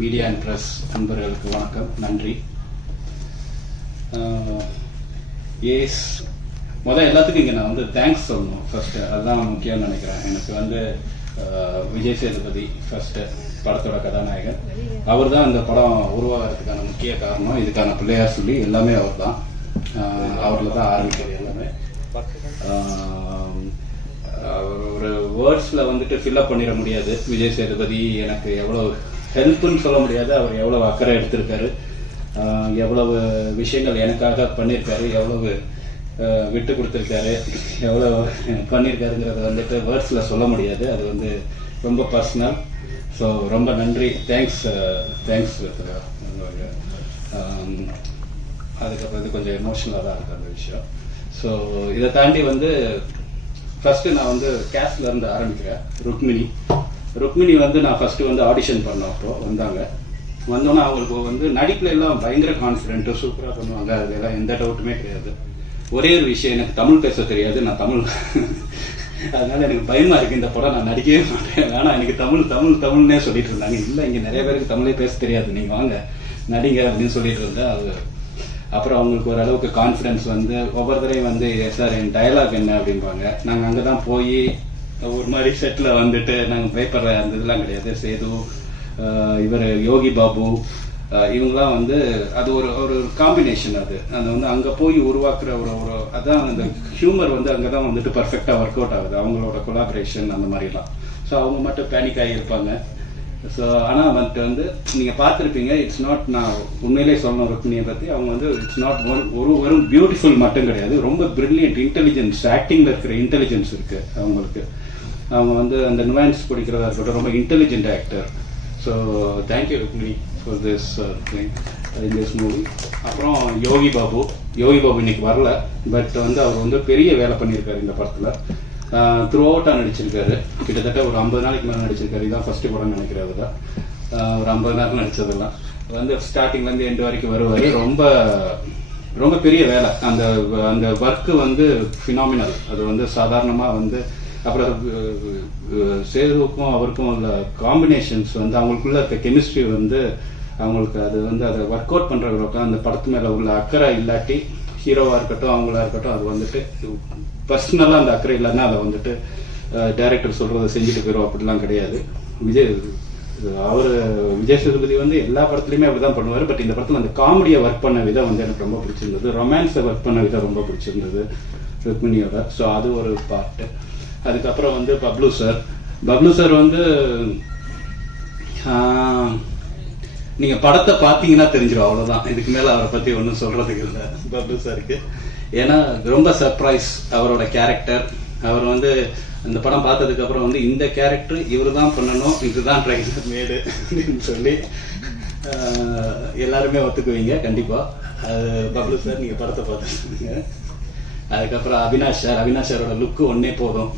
Media and press நண்பர்களுக்கு வணக்கம். நன்றி. ஏஸ் முதல் எல்லாத்துக்கும் இங்கே நான் வந்து தேங்க்ஸ் சொல்லணும் ஃபர்ஸ்ட்டு அதுதான் முக்கியம்னு நினைக்கிறேன். எனக்கு வந்து விஜய் சேதுபதி ஃபர்ஸ்ட்டு படத்தோட கதாநாயகன். அவர் தான் இந்த படம் உருவாகிறதுக்கான முக்கிய காரணம். இதுக்கான பிள்ளையார் சொல்லி எல்லாமே அவர் தான் அவரில் தான் ஆரம்பிக்கிறது எல்லாமே. ஒரு வேர்ட்ஸில் வந்துட்டு ஃபில்அப் பண்ணிட முடியாது. விஜய் சேதுபதி எனக்கு எவ்வளோ ஹெல்ப்னு சொல்ல முடியாது. அவர் எவ்வளோ அக்கறை எடுத்திருக்காரு. எவ்வளவு விஷயங்கள் எனக்காக பண்ணியிருக்காரு எவ்வளவு விட்டு கொடுத்துருக்காரு. எவ்வளோ பண்ணியிருக்காருங்கிறத வந்துட்டு வேர்ட்ஸில் சொல்ல முடியாது. அது வந்து ரொம்ப பர்சனல் ஸோ ரொம்ப நன்றி. தேங்க்ஸ் தேங்க்ஸ் அதுக்கப்புறம் இது கொஞ்சம் எமோஷனலாக தான் இருக்கு அந்த விஷயம். ஸோ இதை தாண்டி வந்து ஃபர்ஸ்ட் நான் வந்து கேஸ்ட்ல இருந்து ஆரம்பிக்கிறேன். ருக்மிணி. ருக்மிணி வந்து நான் ஃபஸ்ட்டு வந்து ஆடிஷன் பண்ண அப்போ வந்தாங்க. வந்தோன்னே அவங்களுக்கு வந்து நடிப்புல எல்லாம் பயங்கர கான்ஃபிடென்ட்டு சூப்பராக பண்ணுவாங்க. அதெல்லாம் எந்த டவுட்டுமே கிடையாது. ஒரே ஒரு விஷயம் எனக்கு தமிழ் பேச தெரியாது நான் தமிழ். அதனால எனக்கு பயமா இருக்கு. இந்த படம் நான் நடிக்கவே மாட்டேன். ஆனால் எனக்கு தமிழ் தமிழ் தமிழ்னே சொல்லிட்டு இருந்தாங்க. இல்லை இங்கே நிறைய பேருக்கு தமிழே பேச தெரியாது. நீங்கள் வாங்க நடிங்க அப்படின்னு சொல்லிட்டு இருந்தேன் அது. அப்புறம் அவங்களுக்கு ஓரளவுக்கு கான்ஃபிடன்ஸ் வந்து ஒவ்வொருத்தரையும் வந்து சார் என் டயலாக் என்ன? அப்படிம்பாங்க. நாங்கள் அங்கே தான் போய் ஒரு மாதிரி செட்டில் வந்துட்டு நாங்கள் பேப்பரில் அந்த இதெல்லாம் கிடையாது. சேது இவர் யோகி பாபு அஹ் இவங்கெல்லாம் வந்து அது ஒரு ஒரு காம்பினேஷன் அது. அது வந்து அங்கே போய் உருவாக்குற ஒரு ஒரு அதான் அந்த ஹியூமர் வந்து அங்கே தான் வந்துட்டு பர்ஃபெக்டாக ஒர்க் அவுட் ஆகுது. அவங்களோட கொலாபரேஷன் அந்த மாதிரிலாம். ஸோ அவங்க மட்டும் பேனிக் ஆகியிருப்பாங்க ஸோ ஆனால் வந்துட்டு வந்து நீங்கள் பார்த்துருப்பீங்க இட்ஸ் நாட் நான் உண்மையிலே சொல்லணும் ருக்மிணியை பற்றி அவங்க வந்து இட்ஸ் நாட் ஒரு வெறும் பியூட்டிஃபுல் மட்டும் கிடையாது. ரொம்ப பிரில்லியன்ட் இன்டெலிஜென்ஸ் ஆக்டிங்கில் இருக்கிற இன்டெலிஜென்ஸ் இருக்குது அவங்களுக்கு. அவங்க வந்து அந்த நுவான்ஸ் பிடிக்கிறதா இருக்கட்டும் ரொம்ப intelligent actor so thank you Rukmini for this thing in this movie அப்புறம் யோகி பாபு. யோகி பாபு இன்னைக்கு வரல பட் வந்து அவர் வந்து பெரிய வேலை பண்ணியிருக்காரு இந்த படத்தில். த்ரூ அவுட்டாக நடிச்சிருக்காரு. கிட்டத்தட்ட ஒரு ஐம்பது நாளைக்கு மேலே நடிச்சிருக்காரு. இதான் ஃபர்ஸ்ட் படம் நினைக்கிறது தான். ஒரு ஐம்பது நாள் நடிச்சதெல்லாம். வந்து ஸ்டார்டிங்லேருந்து எண்டு வரைக்கும் வருவார். ரொம்ப ரொம்ப பெரிய வேலை. அந்த அந்த ஒர்க்கு வந்து ஃபினாமினல் அது வந்து சாதாரணமாக வந்து அப்புறம் சேதுவுக்கும் அவருக்கும் உள்ள காம்பினேஷன்ஸ் வந்து அவங்களுக்குள்ள இருக்க கெமிஸ்ட்ரி வந்து அவங்களுக்கு அது வந்து அதை ஒர்க் அவுட் பண்ணுறவங்களுக்கும் அந்த படத்து மேலே உள்ள அக்கறை இல்லாட்டி ஹீரோவாக இருக்கட்டும் அவங்களா இருக்கட்டும் அது வந்துட்டு பர்சனலாக அந்த அக்கறை இல்லைன்னா அதை வந்துட்டு டைரக்டர் சொல்கிறத செஞ்சுட்டு போயிடும் அப்படிலாம் கிடையாது. விஜய் அவர் விஜய் சேதுபதி வந்து எல்லா படத்துலையுமே அப்படிதான் பண்ணுவார். பட் இந்த படத்தில் அந்த காமெடியை ஒர்க் பண்ண விதம் வந்து எனக்கு ரொம்ப பிடிச்சிருந்தது. ரொமான்ஸை ஒர்க் பண்ண விதம் ரொம்ப பிடிச்சிருந்தது ருக்மிணியோட. ஸோ அது ஒரு பார்ட்டு அதுக்கப்புறம் வந்து பப்ளு சார். பப்ளு சார் வந்து நீங்கள் படத்தை பார்த்தீங்கன்னா தெரிஞ்சிடும் அவ்வளோதான் இதுக்கு மேலே அவரை பற்றி ஒன்றும் சொல்கிறதுக்கு இல்லை பப்ளு சாருக்கு. ஏன்னா ரொம்ப சர்ப்ரைஸ் அவரோட கேரக்டர் அவர் வந்து அந்த படம் பார்த்ததுக்கப்புறம் வந்து இந்த கேரக்டர் இவர் தான் பண்ணணும் இதுதான் ட்ரைனர் மேடு அப்படின்னு சொல்லி எல்லாருமே ஒத்துக்குவீங்க கண்டிப்பாக அது பப்ளு சார் நீங்கள் படத்தை பார்த்துருக்கீங்க அதுக்கப்புறம் அவினாஷ் சார் அவினாஷ் சாரோட லுக்கு ஒன்னே போதும்.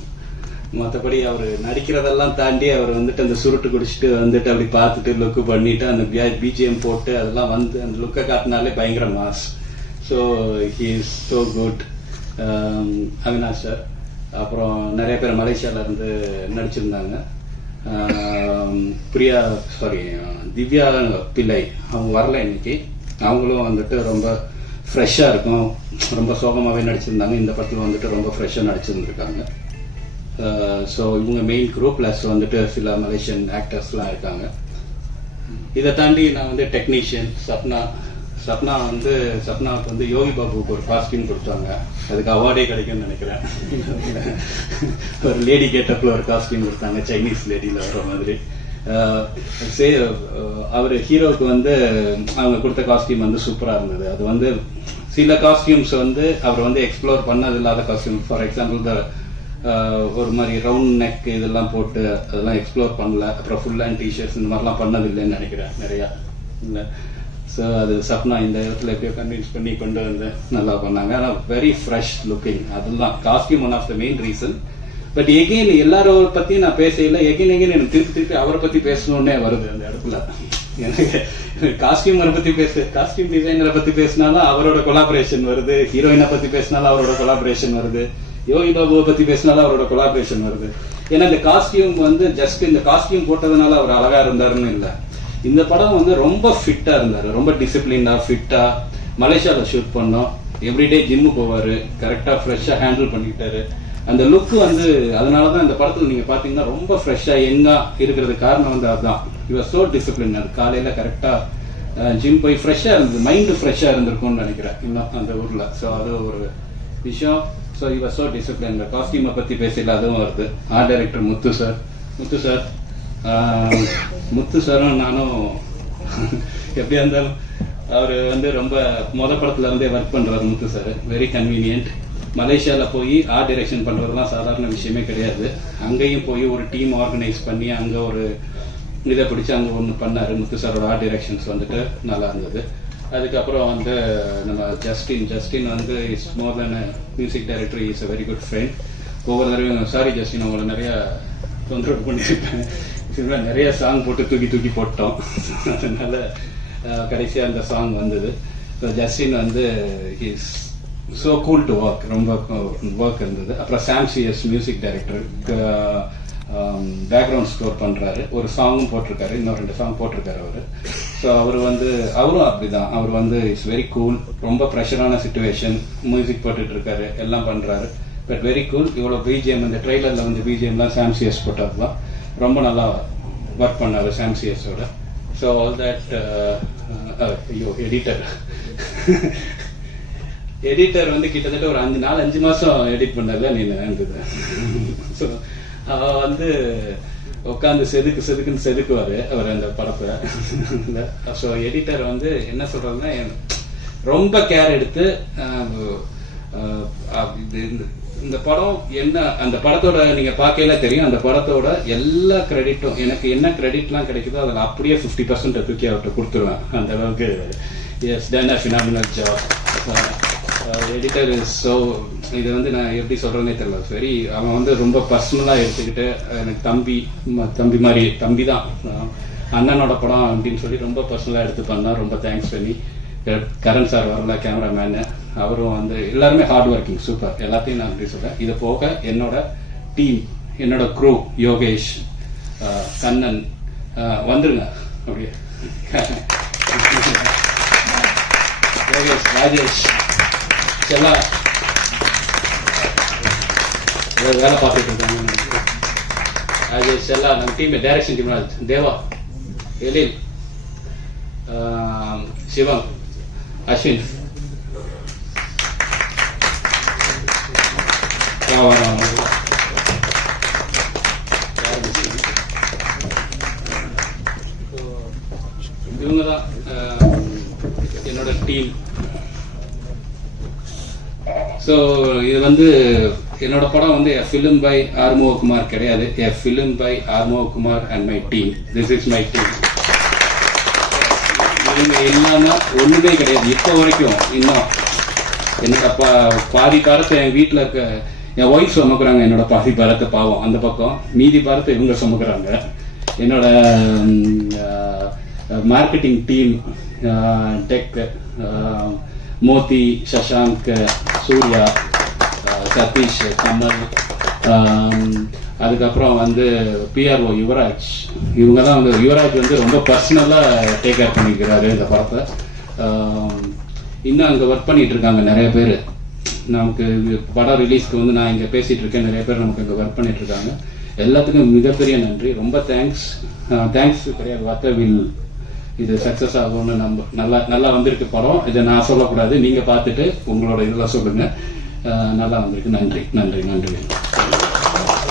மற்றபடி அவர் நடிக்கிறதெல்லாம் தாண்டி அவர் வந்துட்டு அந்த சுருட்டு குடிச்சிட்டு வந்துட்டு அப்படி பார்த்துட்டு லுக்கு பண்ணிட்டு அந்த பிஜிஎம் போட்டு அதெல்லாம் வந்து அந்த லுக்கை காட்டினாலே பயங்கர mass so he is so good Avinash sir அப்புறம் நிறைய பேர் மலேசியாவிலேருந்து நடிச்சிருந்தாங்க. Um, பிரியா சாரி திவ்யா பிள்ளை. அவங்க வரல இன்னைக்கு. அவங்களும் வந்துட்டு ரொம்ப ஃப்ரெஷ்ஷாக இருக்கும். ரொம்ப சோகமாகவே நடிச்சிருந்தாங்க. இந்த படத்தில் வந்துட்டு ரொம்ப ஃப்ரெஷ்ஷாக நடிச்சிருந்துருக்காங்க. Uh, ஸோ இவங்க மெயின் குரூப் ப்ளஸ் வந்துட்டு சில மலேசியன் ஆக்டர்ஸ்லாம் இருக்காங்க. இதை தாண்டி நான் வந்து டெக்னீஷியன் சப்னா. சப்னா வந்து சப்னாவுக்கு வந்து யோகி பாபுக்கு ஒரு காஸ்டியூம் கொடுத்தாங்க. அதுக்கு அவார்டே கிடைக்கும்னு நினைக்கிறேன். ஒரு லேடி கேட்டப்பில் ஒரு காஸ்டியூம் கொடுத்தாங்க சைனீஸ் லேடியில் வர மாதிரி. Uh, சே uh, அவர் ஹீரோவுக்கு வந்து அவங்க கொடுத்த காஸ்டியூம் வந்து சூப்பராக இருந்தது. அது வந்து சில காஸ்டியூம்ஸ் வந்து அவர் வந்து எக்ஸ்ப்ளோர் பண்ணது இல்லாத காஸ்டியூம் ஃபார் எக்ஸாம்பிள் த ஒரு மாதிரி ரவுண்ட் நெக் இதெல்லாம் போட்டு அதெல்லாம் எக்ஸ்ப்ளோர் பண்ணல. அப்புறம் ஃபுல் அண்ட் டிஷர்ட்ஸ் இந்த மாதிரிலாம் பண்ணதில்லைன்னு நினைக்கிறேன் நிறையா. இல்லை. ஸோ அது சப்னா இந்த இடத்துல எப்படியோ கன்வின்ஸ் பண்ணி கொண்டு வந்து நல்லா பண்ணாங்க. ஆனால் வெரி ஃப்ரெஷ் லுக்கிங் அதெல்லாம் costume one of the main reason but again எல்லாரும் பற்றியும் நான் பேசல எகெயின் எகெயின் எனக்கு திருப்பி திருப்பி அவரை பற்றி பேசணுன்னே வருது அந்த இடத்துல. எனக்கு காஸ்டியூமரை பத்தி பேசு காஸ்டியூம் டிசைனரை பத்தி பேசினாலும் அவரோட கொலாபரேஷன் வருது. ஹீரோயினை பத்தி பேசினாலும் அவரோட கொலாபரேஷன் வருது. யோகி பாபுவை பத்தி பேசினாலும் அவரோட கொலாபரேஷன் வருது. ஏன்னா இந்த காஸ்டியூம் வந்து ஜஸ்ட் இந்த காஸ்டியூம் போட்டதுனால அவர் அழகா இருந்தாருன்னு இல்லை. இந்த படம் வந்து ரொம்ப ஃபிட்டா இருந்தாரு. ரொம்ப டிசிப்ளினா ஃபிட்டா மலேசியாவில் ஷூட் பண்ணோம். எவ்ரிடே ஜிம்மு போவாரு. கரெக்டா ஃப்ரெஷ்ஷா ஹேண்டில் பண்ணிக்கிட்டாரு. அந்த லுக் வந்து அதனால தான் இந்த படத்துல நீங்க பாத்தீங்கன்னா ரொம்ப ஃப்ரெஷ்ஷா எங்கா இருக்கிறது காரணம் வந்து அதுதான் இவர் சோ டிசிப்ளின் அது காலையில கரெக்டா ஜிம் போய் ஃப்ரெஷ்ஷா இருந்தது. மைண்டு ஃப்ரெஷ்ஷா இருந்திருக்கும்னு நினைக்கிறேன். இன்னும் அந்த ஊர்ல. ஸோ அது ஒரு விஷயம். ஸோ இவர் ஸோ டிசிப்ளின் இந்த காஸ்டியூமை பற்றி பேசல அதுவும் வருது. Art director Muthu sir. Muthu sir Muthu சாரும் நானும் எப்படியா இருந்தாலும் அவர் வந்து ரொம்ப மொத படத்தில் இருந்தே ஒர்க் பண்ணுறாரு முத்து சார். வெரி கன்வீனியன்ட் மலேசியாவில் போய் ஆர்ட் டைரக்ஷன் பண்ணுறதுலாம் சாதாரண விஷயமே கிடையாது. அங்கேயும் போய் ஒரு டீம் ஆர்கனைஸ் பண்ணி அங்கே ஒரு இதை பிடிச்சி அங்கே ஒன்று பண்ணார். முத்து சாரோட ஆர்ட் டைரக்ஷன்ஸ் வந்துட்டு நல்லா இருந்தது. அதுக்கப்புறம் வந்து நம்ம ஜஸ்டின் ஜஸ்டின் வந்து is more then music director is a very good friend ஒவ்வொரு தடவையும் சாரி ஜஸ்டின் அவங்கள நிறைய தொந்தரவு பண்ணியிருப்பேன். இதுல நிறைய சாங் போட்டு தூக்கி தூக்கி போட்டோம். அதனால கடைசியாக அந்த சாங் வந்தது. ஸோ ஜஸ்டின் வந்து is so cool to work ரொம்ப ஒர்க் இருந்தது. அப்புறம் Sam CS music director Um, background score பண்றாரு. ஒரு சாங்கும் போட்டிருக்காரு. இன்னும் ரெண்டு சாங் போட்டிருக்காரு அவரு. ஸோ அவர் வந்து அவரும் அப்படிதான். அவர் வந்து இட்ஸ் வெரி கூல் ரொம்ப ப்ரெஷரான சுச்சுவேஷன் மியூசிக் போட்டுட்டு இருக்காரு எல்லாம் பண்றாரு. பட் வெரி கூல் இவ்வளோ பிஜிஎம் இந்த ட்ரெய்லரில் வந்து பிஜிஎம்லாம் தான் சிஎஸ் போட்டது தான் ரொம்ப நல்லா ஒர்க் பண்ணார் சாம்சிஎஸோட ஸோ ஆல் தட் ஐயோ எடிட்டர் எடிட்டர் வந்து கிட்டத்தட்ட ஒரு அஞ்சு நாலு அஞ்சு மாதம் எடிட் பண்ணதில் நீ இருந்தது ஸோ வந்து உட்காந்து செதுக்கு செதுக்குன்னு செதுக்குவாரு அவர் அந்த படத்தை ஸோ எடிட்டர் வந்து என்ன சொல்றதுன்னா ரொம்ப கேர் எடுத்து இது இந்த- இந்த படம் என்ன அந்த படத்தோட நீங்க பார்க்கல தெரியும் அந்த படத்தோட எல்லா கிரெடிட்டும் எனக்கு என்ன கிரெடிட்லாம் கிடைக்குதோ அதில் அப்படியே ஃபிஃப்டி பர்சன்ட் தூக்கி அவர்கிட்ட கொடுத்துருவேன். அந்த அளவுக்கு yes done phenomenal job editor is so இது வந்து நான் எப்படி சொல்கிறேனே தெரியல. சரி அவன் வந்து ரொம்ப பர்சனலாக எடுத்துக்கிட்டு எனக்கு தம்பி தம்பி மாதிரி தம்பி தான். அண்ணனோட படம் அப்படின்னு சொல்லி ரொம்ப பர்சனலாக எடுத்து பண்ணால் ரொம்ப தேங்க்ஸ் பண்ணி கரண் சார் வரல கேமராமேனு அவரும் வந்து எல்லாருமே ஹார்ட் ஒர்க்கிங் சூப்பர் எல்லாத்தையும் நான் அப்படி சொல்கிறேன் இது போக என்னோட டீம் என்னோட குரூ யோகேஷ் கண்ணன் வந்துருங்க. அப்படியே. யோகேஷ் ராஜேஷ் செல்லா வேலை பார்த்துட்டு இருக்காங்க நினைக்கிறேன். ராஜேஷ் செல்லா நம்ம team direction team Deva Ezhil Sivam Ashwin இவங்க தான் என்னோட டீம் ஸோ இது வந்து என்னோட படம் வந்து எ ஃபிலிம் பை ஆர்மோகுமார் கிடையாது. A film by Arumugakumar and my team this is my team இவங்க இல்லாம ஒண்ணுமே கிடையாது. இப்போ வரைக்கும் இன்னும். என்னோட பா பாதி பாரத்தை என் வீட்டில் இருக்க என் ஒய்ஃப் சுமக்குறாங்க. என்னோட பாதி பாரத்தை பாவம். அந்த பக்கம் மீதி பாரத்தை இவங்க சுமக்குறாங்க. என்னோட marketing team tech Mothi Shashank Surya Sathish Kamal அதுக்கப்புறம் வந்து பிஆர்ஓ யுவராஜ். இவங்க தான் வந்து யுவராஜ் வந்து ரொம்ப பர்சனலாக டேக் கேர் பண்ணிக்கிறாரு இந்த படத்தை. இன்னும் அங்கே ஒர்க் பண்ணிட்டு இருக்காங்க நிறைய பேர். நமக்கு படம் ரிலீஸ்க்கு வந்து நான் இங்கே பேசிட்டு இருக்கேன். நிறைய பேர் நமக்கு இங்கே ஒர்க் பண்ணிட்டு இருக்காங்க. எல்லாத்துக்கும் மிகப்பெரிய நன்றி. ரொம்ப தேங்க்ஸ் தேங்க்ஸ் கிடையாது வார்த்தை வில். இது சக்ஸஸ் ஆகும்னு நம்ப நல்லா நல்லா வந்திருக்கு படம். இதை நான் சொல்லக்கூடாது. நீங்க பார்த்துட்டு உங்களோட இதெல்லாம் சொல்லுங்க. நல்லா வந்திருக்கு. நன்றி. நன்றி. நன்றி.